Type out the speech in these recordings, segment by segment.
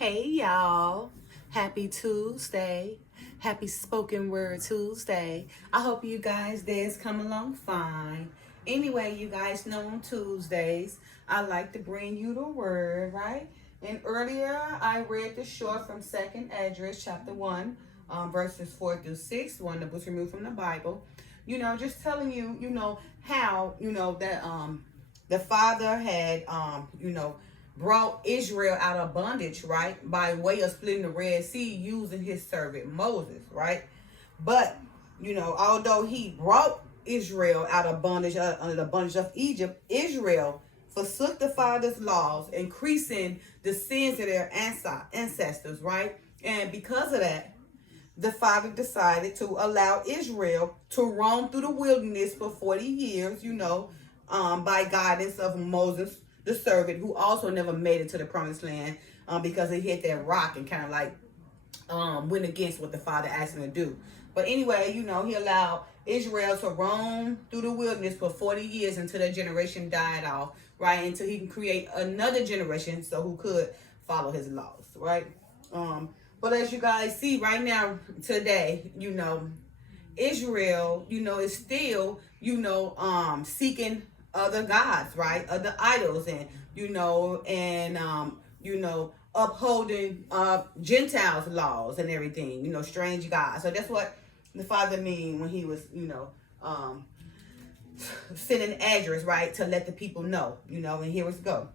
Hey y'all, happy Tuesday, happy spoken word Tuesday. I hope you guys days come along fine. Anyway, you guys know on Tuesdays, I like to bring you the word, right? And earlier I read the short from 2nd Esdras chapter 1, verses 4 through 6, one that was removed from the Bible. Just telling you, how, that the father had, brought Israel out of bondage, right? By way of splitting the Red Sea using his servant Moses, right? But, although he brought Israel out of bondage, under the bondage of Egypt, Israel forsook the father's laws, increasing the sins of their ancestors, right? And because of that, the father decided to allow Israel to roam through the wilderness for 40 years, by guidance of Moses, the servant, who also never made it to the promised land because he hit that rock and kind of like went against what the father asked him to do. But anyway, he allowed Israel to roam through the wilderness for 40 years until that generation died off, right? Until he can create another generation so who could follow his laws, right? But as you guys see right now, today, Israel, is still, seeking other gods, right? Other idols, and upholding Gentiles laws and everything, strange gods. So that's what the father mean when he was, sending Esdras, right, to let the people know, and here we go.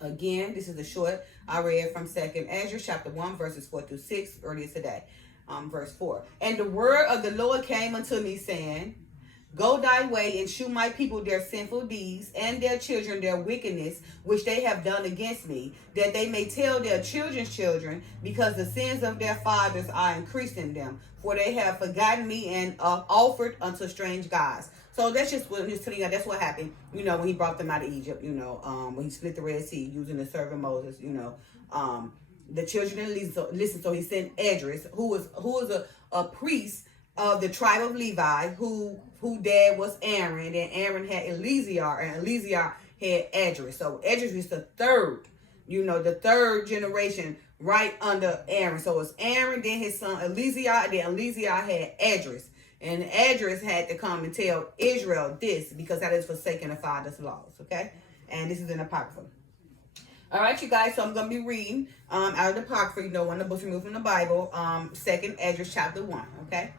Again, this is the short I read from 2nd Esdras chapter 1 verses 4 through 6 earlier today. Verse 4. And the word of the Lord came unto me, saying, Go thy way and shew my people their sinful deeds and their children their wickedness, which they have done against me, that they may tell their children's children, because the sins of their fathers are increased in them, for they have forgotten me and offered unto strange gods. So that's just what he's telling you. That's what happened, when he brought them out of Egypt, when he split the Red Sea using the servant Moses, the children didn't listen. So he sent Esdras, who was a priest of the tribe of Levi, who dad was Aaron, and Aaron had Eleazar, and Eleazar had Esdras. So Esdras was the third generation right under Aaron. So it's Aaron, then his son Eleazar, and then Eleazar had Esdras. And Esdras had to come and tell Israel this, because that is forsaking the father's laws, okay? And this is in Apocrypha. All right, you guys, so I'm going to be reading out of the Apocrypha, one of the books removed from the Bible, 2nd Esdras chapter 1, okay?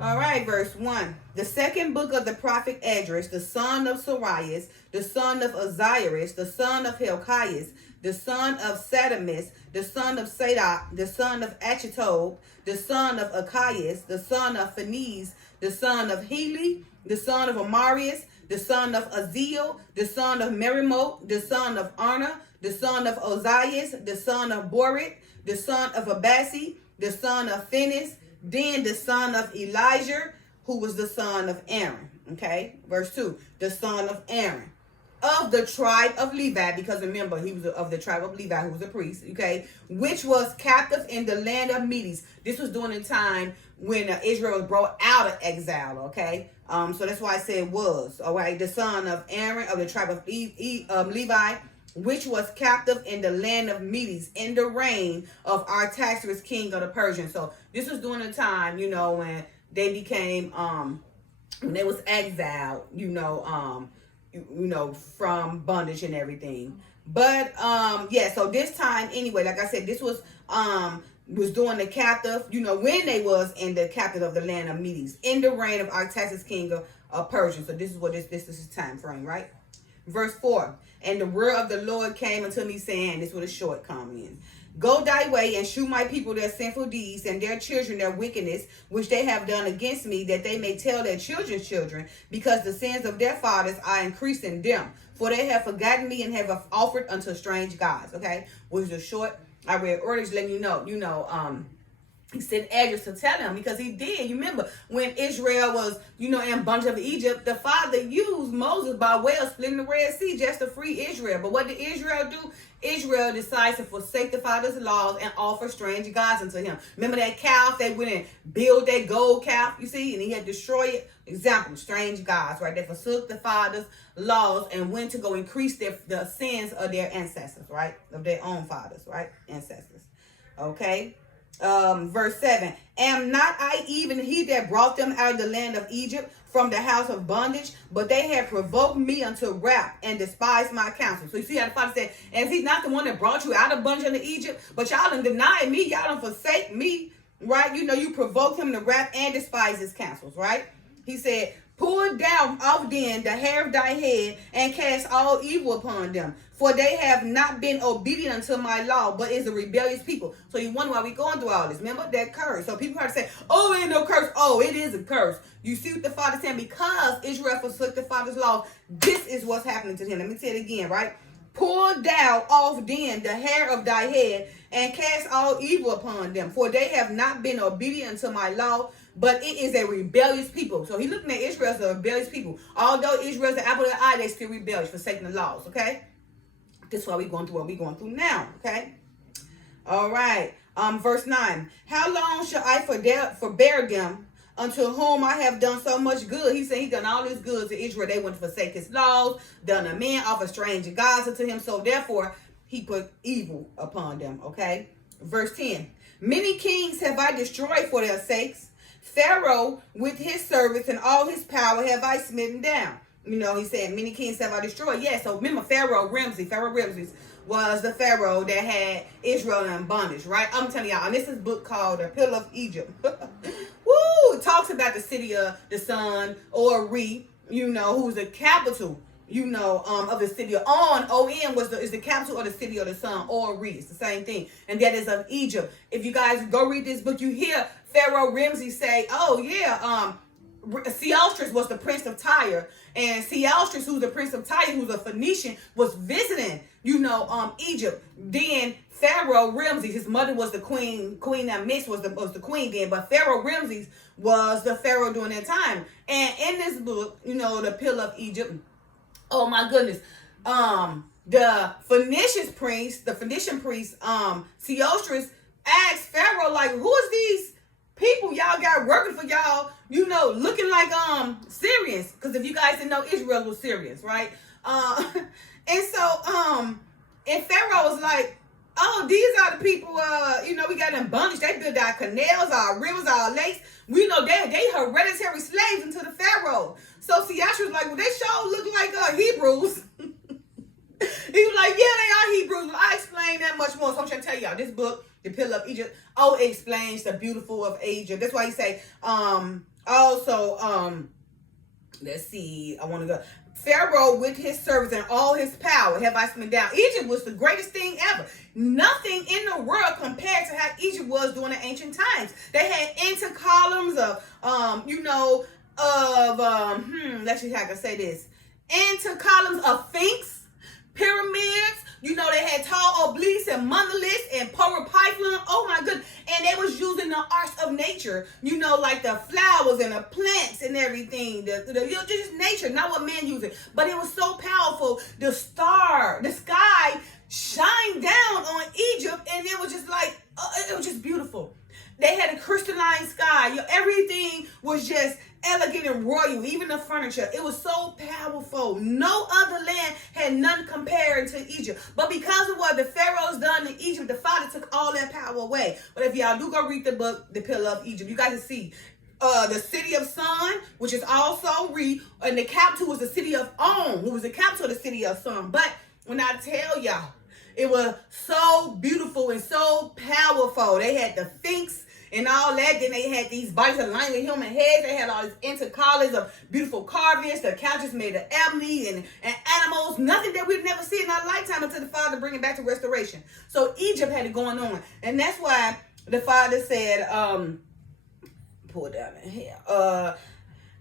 All right, verse 1. The second book of the prophet Esdras, the son of Sarias, the son of Azarias, the son of Hilkias, the son of Sadamis, the son of Sadoc, the son of Achitob, the son of Achias, the son of Phanes, the son of Heli, the son of Amarias, the son of Aziel, the son of Merimoth, the son of Arna, the son of Ozias, the son of Borit, the son of Abasi, the son of Phinehas, then the son of Elijah, who was the son of Aaron. Okay, verse 2. The son of Aaron, of the tribe of Levi, because remember, he was of the tribe of Levi, who was a priest, okay, which was captive in the land of Medes. This was during the time when Israel was brought out of exile, okay? So that's why I said was, all right? The son of Aaron, of the tribe of Levi, which was captive in the land of Medes in the reign of Artaxerxes, king of the Persians. So this was during the time, when they became, when they was exiled, from bondage and everything. But so this time anyway, like I said, this was during the captive, when they was in the captive of the land of Medes in the reign of Artaxerxes, king of Persia. So this is what this is time frame, right? Verse 4. And the word of the Lord came unto me, saying, this was a short comment. Go thy way and shew my people their sinful deeds and their children their wickedness, which they have done against me, that they may tell their children's children, because the sins of their fathers are increased in them. For they have forgotten me and have offered unto strange gods. Okay, which is a short I read earlier, letting you know, He sent Esdras to tell him, because he did. You remember when Israel was, in bondage of Egypt, the Father used Moses by way of splitting the Red Sea just to free Israel. But what did Israel do? Israel decides to forsake the Father's laws and offer strange gods unto him. Remember that calf? They went and built that gold calf, you see, and he had destroyed it. Example, strange gods, right? They forsook the Father's laws and went to go increase the sins of their ancestors, right? Of their own fathers, right? Ancestors. Okay. Verse 7, am not I even he that brought them out of the land of Egypt from the house of bondage? But they had provoked me unto wrath and despised my counsel. So you see how the Father said, and is he not the one that brought you out of bondage into Egypt? But y'all done denied me, y'all done forsake me, right? You provoked him to wrath and despised his counsels, right? He said, pull down off then the hair of thy head and cast all evil upon them. For they have not been obedient unto my law, but is a rebellious people. So you wonder why we going through all this. Remember that curse. So people have to say, oh, ain't no curse. Oh, it is a curse. You see what the Father saying? Because Israel forsook the Father's law, this is what's happening to him. Let me say it again, right? Pull down off then the hair of thy head and cast all evil upon them. For they have not been obedient unto my law, but it is a rebellious people. So he's looking at Israel as a rebellious people. Although Israel is the apple of the eye, they still rebellious, forsaking the laws, okay? This is why we're going through what we're going through now, okay? All right. Verse 9. How long shall I forbear them unto whom I have done so much good? He said he done all this good to Israel. They went to forsake his laws, done a man, offer strange gods unto him. So therefore, he put evil upon them, okay? Verse 10. Many kings have I destroyed for their sakes. Pharaoh with his servants and all his power have I smitten down. He said, many kings have I destroyed. Yeah, so remember Pharaoh Ramses was the Pharaoh that had Israel in bondage, right? I'm telling y'all, and this is a book called The Pillar of Egypt. Woo! It talks about the city of the sun, or Re, who's the capital, of the city of On. O-N is the capital of the city of the sun, or Re. It's the same thing. And that is of Egypt. If you guys go read this book, you hear Pharaoh Ramses say, oh yeah, Sealstrus was the prince of Tyre, and Sealstrus, who's the prince of Tyre, who's a Phoenician, was visiting, Egypt. Then Pharaoh Ramses, his mother was the queen. Queen Amidst was the queen then, but Pharaoh Ramses was the pharaoh during that time. And in this book, The Pillar of Egypt, oh my goodness, the Phoenician priest, Sealstrus asked Pharaoh, like, who is these people y'all got working for y'all, looking like Syrians? Because if you guys didn't know, Israel was Syrians, right? And Pharaoh was like, oh, these are the people, we got in bondage. They built our canals, our rivers, our lakes. We know they hereditary slaves into the Pharaoh. So Sealstrus was like, well, they sure look like Hebrews. He was like, yeah, they are Hebrews. Well, I explain that much more. So I'm trying to tell y'all, this book, The Pillar of Egypt, it explains the beautiful of Egypt. That's why he say, let's see, I want to go. Pharaoh with his servants and all his power have I smitten down. Egypt was the greatest thing ever. Nothing in the world compared to how Egypt was during the ancient times. They had intercolumns of, let's see how I can say this. Intercolumns of sphinx, pyramids. They had tall obelisks and monoliths and python. Oh my goodness. And they was using the arts of nature, like the flowers and the plants and everything. Just nature, not what man using. But it was so powerful. The sky shined down on Egypt, and it was just like, it was just beautiful. They had a crystalline sky. Everything was just elegant and royal, even the furniture. It was so powerful. No other land had none compared to Egypt. But because of what the pharaohs done in Egypt, the Father took all that power away. But if y'all do go read the book, The Pillar of Egypt, you guys can see the city of Sun, which is also Re, and the capital was the city of On, who was the capital of the city of Sun. But when I tell y'all, it was so beautiful and so powerful. They had the Sphinx and all that. Then they had these bodies aligned with human heads. They had all these intercolors of beautiful carvings. The couches made of ebony and animals. Nothing that we've never seen in our lifetime until the Father bring it back to restoration. So Egypt had it going on. And that's why the Father said, pull it down in here.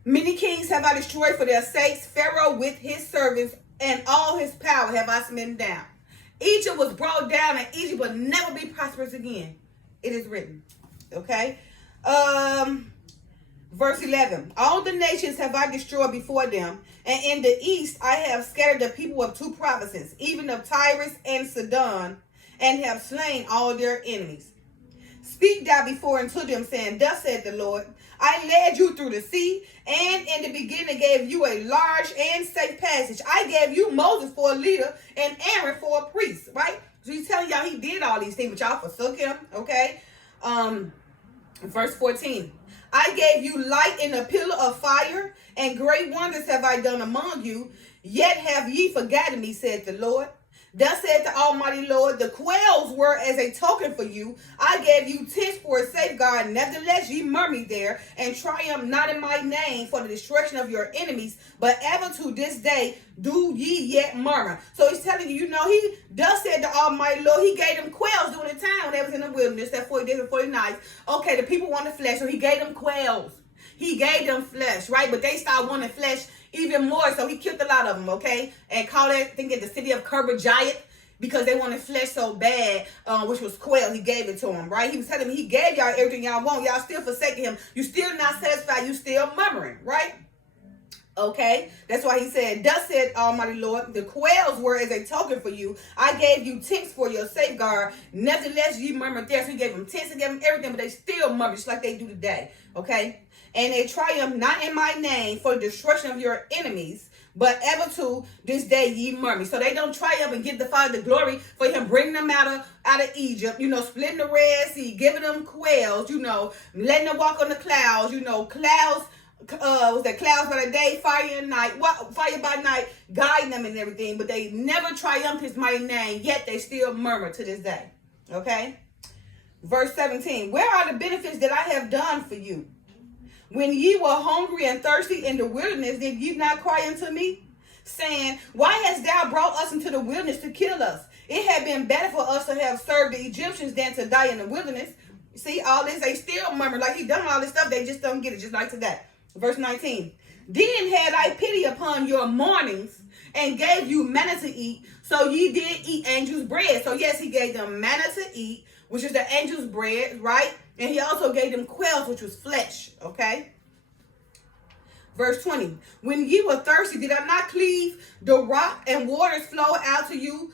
Many kings have I destroyed for their sakes. Pharaoh with his servants and all his power have I smitten down. Egypt was brought down, and Egypt will never be prosperous again. It is written. Okay. Verse 11. All the nations have I destroyed before them, and in the east I have scattered the people of 2 provinces, even of Tyrus and Sidon, and have slain all their enemies. Speak thou before unto them, saying, Thus saith the Lord, I led you through the sea, and in the beginning gave you a large and safe passage. I gave you Moses for a leader and Aaron for a priest, right? So he's telling y'all he did all these things, but y'all forsook him, okay? Verse 14. I gave you light in a pillar of fire, and great wonders have I done among you. Yet have ye forgotten me, said the Lord. Thus said the Almighty Lord, the quails were as a token for you. I gave you tents for a safeguard. Nevertheless, ye murmured there, and triumph not in my name for the destruction of your enemies. But ever to this day do ye yet murmur. So he's telling you, he thus said the Almighty Lord, he gave them quails during the time when they was in the wilderness, that 40 days and 40 nights. Okay, the people wanted flesh, so he gave them quails. He gave them flesh, right? But they started wanting flesh even more, so he killed a lot of them, okay? And called it, I think, the city of Kerbajiat, because they wanted flesh so bad, which was quail. He gave it to them, right? He was telling them he gave y'all everything y'all want. Y'all still forsaking him. You still not satisfied. You still murmuring, right? Okay, that's why he said, Thus said Almighty Lord, the quails were as a token for you. I gave you tents for your safeguard. Nevertheless, ye murmured there. So he gave them tents and gave them everything, but they still murmured, just like they do today, okay? And they triumph not in my name for the destruction of your enemies, but ever to this day ye murmur. So they don't triumph and give the Father the glory for him bringing them out of Egypt, splitting the Red Sea, giving them quails, letting them walk on the clouds, clouds, was that clouds by the day, fire by night, guiding them and everything, but they never triumphed his mighty name, yet they still murmur to this day. Okay? Verse 17, where are the benefits that I have done for you? When ye were hungry and thirsty in the wilderness, did ye not cry unto me, saying, Why hast thou brought us into the wilderness to kill us? It had been better for us to have served the Egyptians than to die in the wilderness. See, all this, they still murmur, like he done all this stuff, they just don't get it, just like today. Verse 19, then had I pity upon your mournings, and gave you manna to eat, so ye did eat angels' bread. So yes, he gave them manna to eat, which is the angels' bread, right? And he also gave them quails, which was flesh, okay? Verse 20, when ye were thirsty, did I not cleave the rock, and waters flow out to your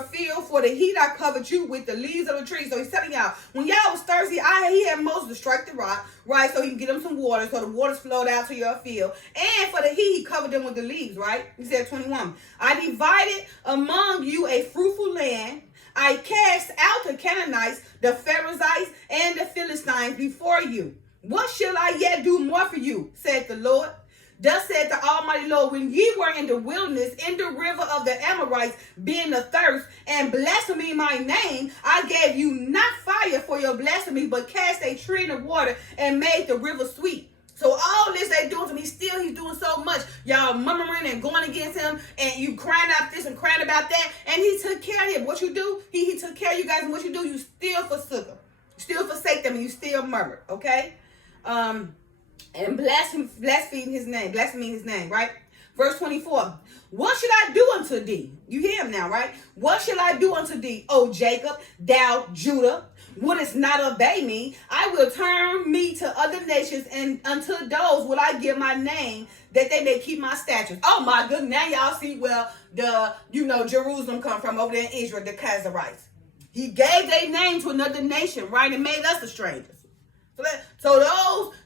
field? For the heat I covered you with the leaves of the tree. So he's telling y'all, when y'all was thirsty, he had Moses to strike the rock, right? So he can get them some water, so the waters flowed out to your field. And for the heat, he covered them with the leaves, right? He said 21, I divided among you a fruitful land. I cast out the Canaanites, the Perizzites, and the Philistines before you. What shall I yet do more for you, said the Lord? Thus said the Almighty Lord, when ye were in the wilderness, in the river of the Amorites, being athirst, and blaspheming my name, I gave you not fire for your blasphemy, but cast a tree in the water, and made the river sweet. So all this they doing to me, still he's doing so much. Y'all murmuring and going against him, and you crying out this and crying about that, and he took care of him. What you do? He took care of you guys, and what you do? You still forsook him. You still forsake them, and you still murmur, okay? And blaspheme his name, right? Verse 24, what should I do unto thee? You hear him now, right? What shall I do unto thee, O Jacob, thou Judah? Wouldest not obey me? I will turn me to other nations, and unto those will I give my name, that they may keep my statutes. Oh my goodness, now y'all see where Jerusalem come from over there in Israel, the Khazarites. He gave their name to another nation, right? And made us the strangers. So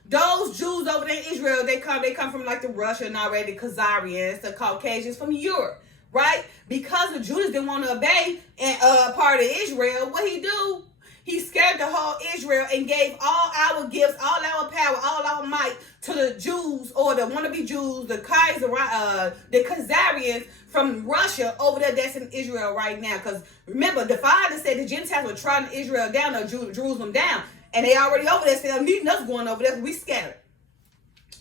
those Jews over there in Israel, they come from like the Russian already, the Khazarians, the Caucasians from Europe, right? Because the Jews didn't want to obey and part of Israel, what he do? He scared the whole Israel and gave all our gifts, all our power, all our might to the Jews, or the wannabe Jews, the Khazarians from Russia over there that's in Israel right now. Because remember, the Father said the Gentiles were trying Israel down, or Jerusalem down. And they already over there, so needing us going over there, we scattered.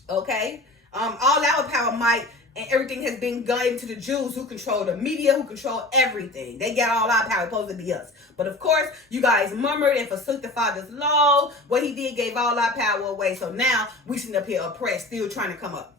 Okay? All our power, might, and everything has been given to the Jews, who control the media, who control everything. They got all our power, supposed to be us. But of course, you guys murmured and forsook the Father's law. What he did gave all our power away. So now we sitting up here oppressed, still trying to come up.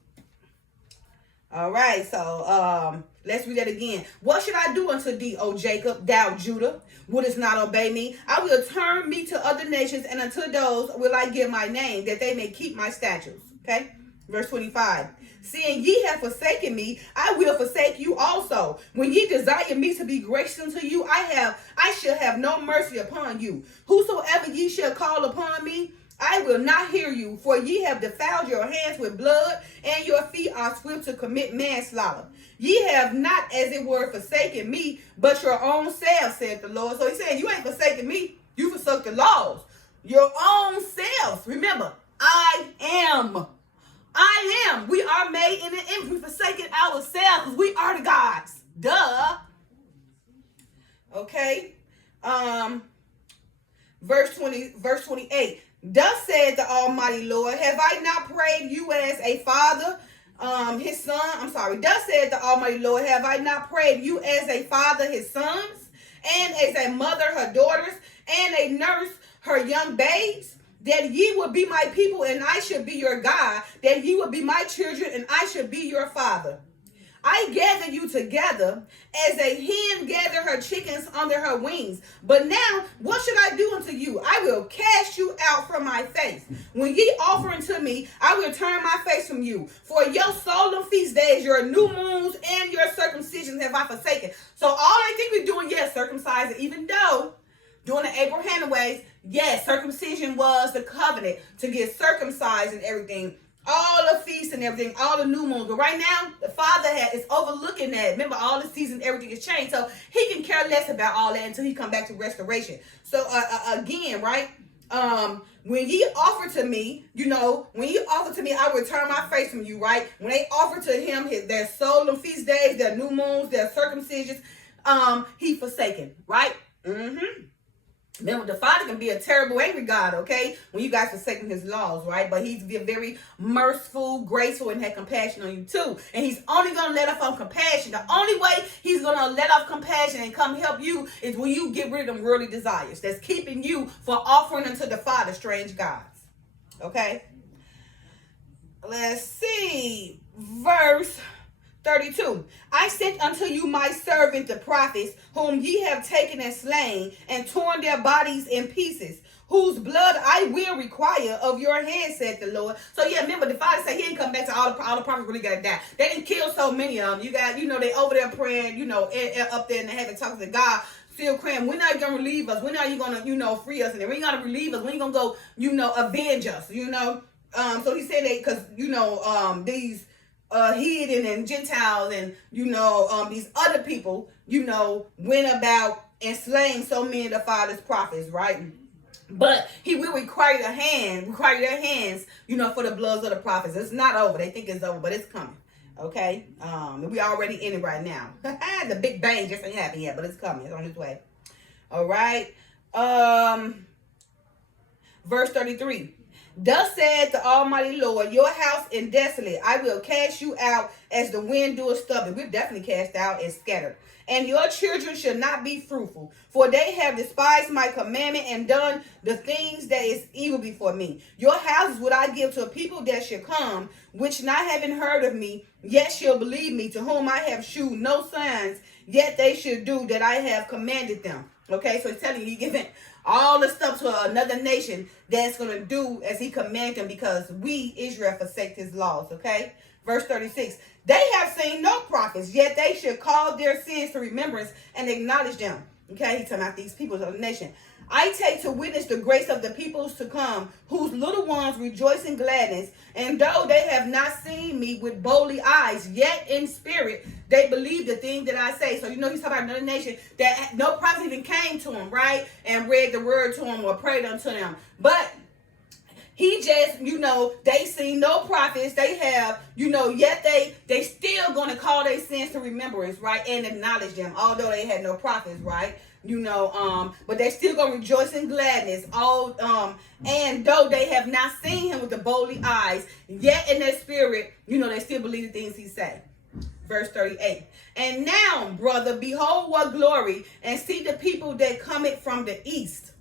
All right, so Let's read that again. What should I do unto thee, O Jacob, thou Judah? Wouldest not obey me? I will turn me to other nations, and unto those will I give my name, that they may keep my statutes. Okay? Verse 25. Seeing ye have forsaken me, I will forsake you also. When ye desire me to be gracious unto you, I shall have no mercy upon you. Whosoever ye shall call upon me, I will not hear you, for ye have defiled your hands with blood, and your feet are swift to commit manslaughter. Ye have not, as it were, forsaken me, but your own selves, said the Lord. So he's saying, you ain't forsaken me, you forsook the laws. Your own selves. Remember, I am. We are made in an image. We forsaken ourselves. We are the gods. Duh. Okay. Verse 28. Thus said the Almighty Lord, have I not prayed you as a father, his son? Thus said the Almighty Lord, have I not prayed you as a father, his sons, and as a mother, her daughters, and a nurse, her young babes? That ye would be my people, and I should be your God. That ye would be my children, and I should be your father. I gather you together as a hen gather her chickens under her wings. But now, what should I do unto you? I will cast you out from my face. When ye offer unto me, I will turn my face from you. For your solemn feast days, your new moons, and your circumcisions have I forsaken. So all I think we're doing, yes, circumcising, even though doing the Abrahamic ways, yes, circumcision was the covenant to get circumcised and everything. All the feasts and everything, all the new moons. But right now, the Father is overlooking that. Remember, all the seasons, everything is changed. So he can care less about all that until he come back to restoration. So again, right? When ye offer to me, I will turn my face from you, right? When they offer to him their solemn feast days, their new moons, their circumcisions, he forsaken, right? Mm-hmm. Then the Father can be a terrible, angry God, okay? When you guys forsaking his laws, right? But he's very merciful, graceful, and had compassion on you too. And he's only going to let off on compassion. The only way he's going to let off compassion and come help you is when you get rid of them worldly desires that's keeping you from offering unto the Father strange gods. Okay? Let's see. Verse 32. I sent unto you my servant the prophets, whom ye have taken and slain, and torn their bodies in pieces, whose blood I will require of your hand, said the Lord. So yeah, remember the Father said he didn't come back to all the prophets really gotta die. They didn't kill so many of them. You got, they over there praying, up there in the heaven talking to God, still praying, when are you gonna relieve us? When are you gonna, free us? And then when you gonna relieve us? When you gonna go, avenge us? So he said that because these heathen and Gentiles and these other people went about and slaying so many of the Father's prophets, right? But he will require their hands, for the bloods of the prophets. It's not over. They think it's over, but it's coming. Okay? We already in it right now. The Big Bang just ain't happened yet, but it's coming. It's on its way. All right. Verse 33. Thus said the Almighty Lord, your house is desolate. I will cast you out as the wind doeth stubborn. We're definitely cast out and scattered. And your children shall not be fruitful, for they have despised my commandment and done the things that is evil before me. Your houses would I give to a people that shall come, which not having heard of me, yet shall believe me, to whom I have shewed no signs, yet they should do that I have commanded them. Okay, so it's telling you, giving all the stuff to another nation that's going to do as he commanded them, because we, Israel, forsake his laws. Okay, verse 36. They have seen no prophets, yet they should call their sins to remembrance and acknowledge them. Okay, he's talking about these people of the nation. I take to witness the grace of the peoples to come, whose little ones rejoice in gladness. And though they have not seen me with boldly eyes, yet in spirit they believe the thing that I say. So he's talking about another nation that no prophet even came to him, right? And read the word to him or prayed unto them. But he just, they see no prophets. They have, yet they still going to call their sins to remembrance, right? And acknowledge them, although they had no prophets, right? But they're still going to rejoice in gladness. And though they have not seen him with the boldly eyes, yet in their spirit, they still believe the things he say. Verse 38. And now, brother, behold what glory, and see the people that cometh from the east.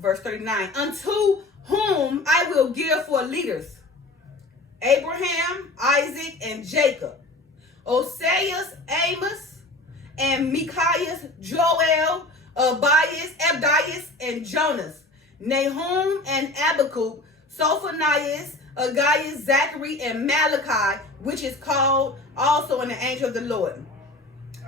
Verse 39. Unto whom I will give for leaders Abraham, Isaac, and Jacob. Oseas, Amos, and Micaiah, Joel, Abdias, and Jonas, Nahum and Abakub, Sophonias, Agaius, Zachary, and Malachi, which is called also an angel of the Lord.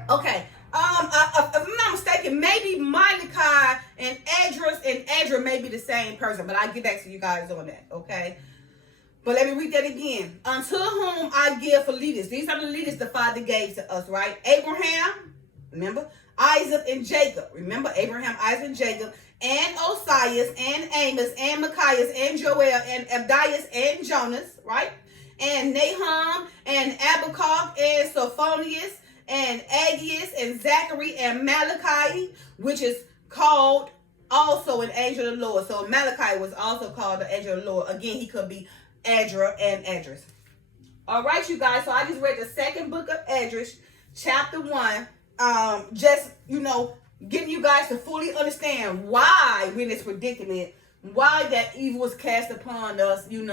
Okay. If I'm not mistaken, maybe Malachi and Edra may be the same person, but I'll get back to you guys on that, okay? But let me read that again. Unto whom I give for leaders. These are the leaders the Father gave to us, right? Abraham, remember? Isaac and Jacob. Remember? Abraham, Isaac, and Jacob. And Osias, and Amos, and Micaiah, and Joel, and Abdias, and Jonas, right? And Nahum, and Abakuk, and Sophonias, and Aggius, and Zachary, and Malachi, which is called also an angel of the Lord. So Malachi was also called the angel of the Lord. Again, he could be Edra and Edris. All right, you guys. So I just read the second book of Edris, chapter 1. Just, getting you guys to fully understand why we're in this predicament, why that evil was cast upon us, due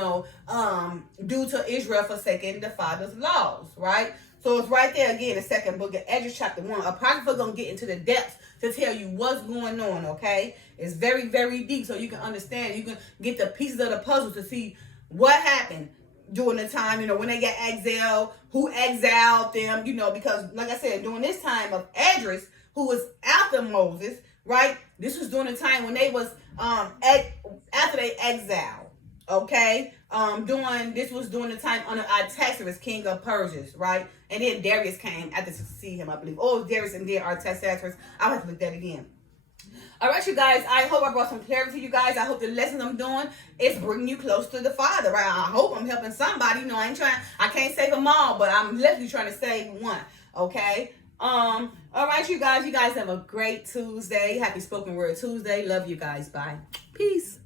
to Israel forsaking the Father's laws, right? So it's right there again, the second book of Edris, chapter 1. Apocrypha gonna get into the depths to tell you what's going on, okay? It's very, very deep, so you can understand. You can get the pieces of the puzzle to see what happened during the time, when they got exiled, who exiled them, because, like I said, during this time of Edris, who was after Moses, right? This was during the time when they was, after they exiled, okay? This was during the time under Artaxerxes, king of Persia, right? And then Darius came after to see him, I believe. Oh, Darius and then Artaxerxes. I'll have to look that again. All right, you guys, I hope I brought some clarity to you guys. I hope the lesson I'm doing is bringing you close to the Father, right? I hope I'm helping somebody. I can't save them all, but I'm literally trying to save one, okay? All right, you guys have a great Tuesday. Happy Spoken Word Tuesday. Love you guys. Bye. Peace.